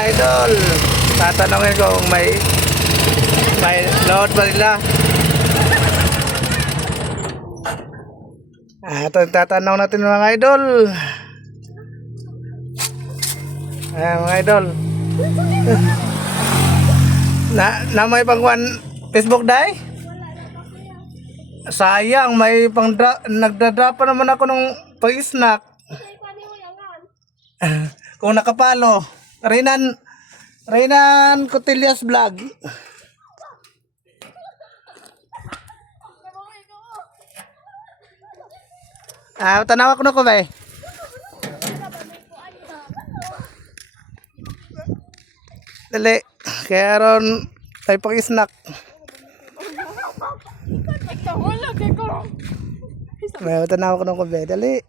mga idol. Tatanungin ko kung may load ba nila. Ito yung tatanaw natin mga idol. Ayan mga idol. na may pangwan Facebook day? Sayang, may nagdadrop pa naman ako ng pag-snack. Kung nakapalo, Reynan Cotillas Vlog. Tanawa ko na ko ba eh. Dali, kaya ron tayo pag-snack. May tanawa ko na ko ba. Dali.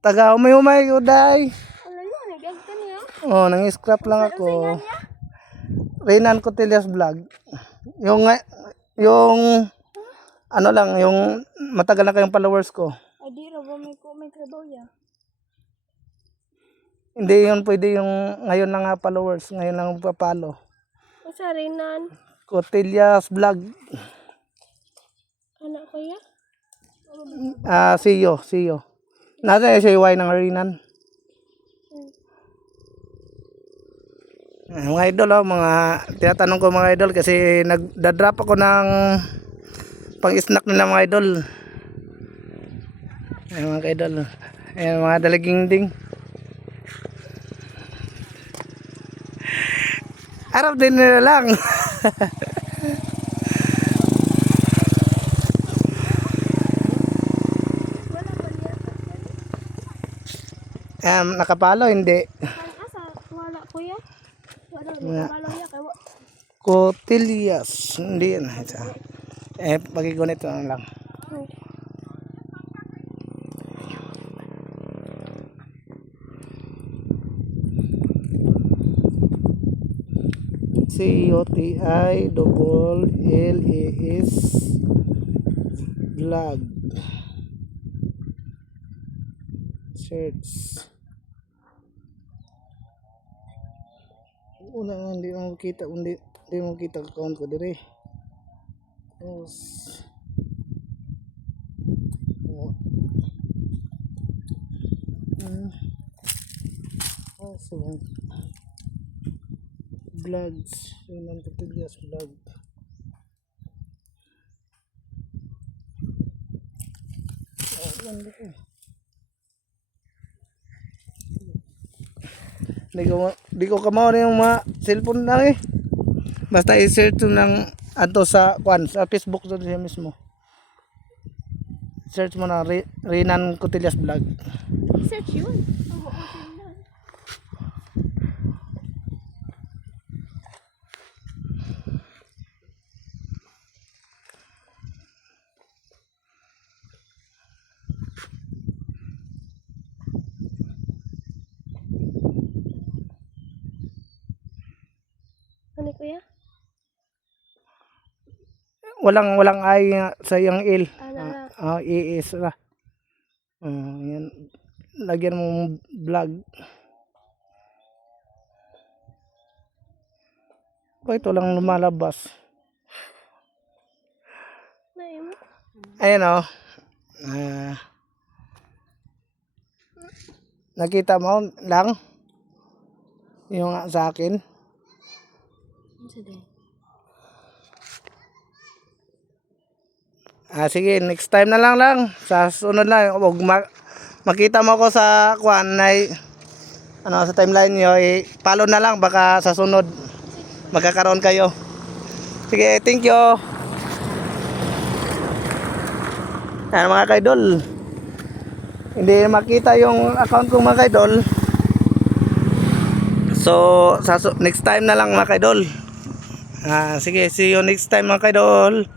Taga umay uday. Oh, nang-scrap lang ako. Reynan Cotillas Vlog. Yung ano lang, yung matagal na kayong followers ko. Ay, di ra ba may trabaho ya? Hindi yun pwede yung ngayon na nga followers. Ngayon lang papalo. O sa Reynan? Cotillas Vlog. Anak ko ya? See you. Nasa siya yung ng Reynan. Mga idol, mga tinatanong ko mga idol kasi nagdadrop ako ng pang-snack nila mga idol. Ayan mga idol. Ayan mga dalaging ding. Arap din nila lang. Nakapalo hindi. Asa? Wala ko ya? Wala nakapalo ya kay Cotillas. Hindi yan. Pagigunit lang. COTILLAS Vlog. Search. Hindi mo kita account ko dire. Vlogs, Reynan Cotillas Vlog. Di ko kamaw na yung mga cellphone lang eh. Basta i-search ng ato sa Facebook doon siya mismo. Search mo na Reynan Cotillas Vlog. search yun. Ano kuya? Walang ay sa yung il. Ano na? Iis la. Yan. Lagyan mo vlog. Ito lang lumalabas. Naim. Ayan o. Nakita mo lang yung sa akin. Sige, next time na lang. Sa sunod na, makita mo ako sa sa timeline nyo, follow na lang, baka sa sunod magkakaroon kayo. Sige, thank you. Yan mga kaidol. Hindi makita yung account ko mga kaidol. So, next time na lang mga kaidol. Sige, see you next time mga kaidol.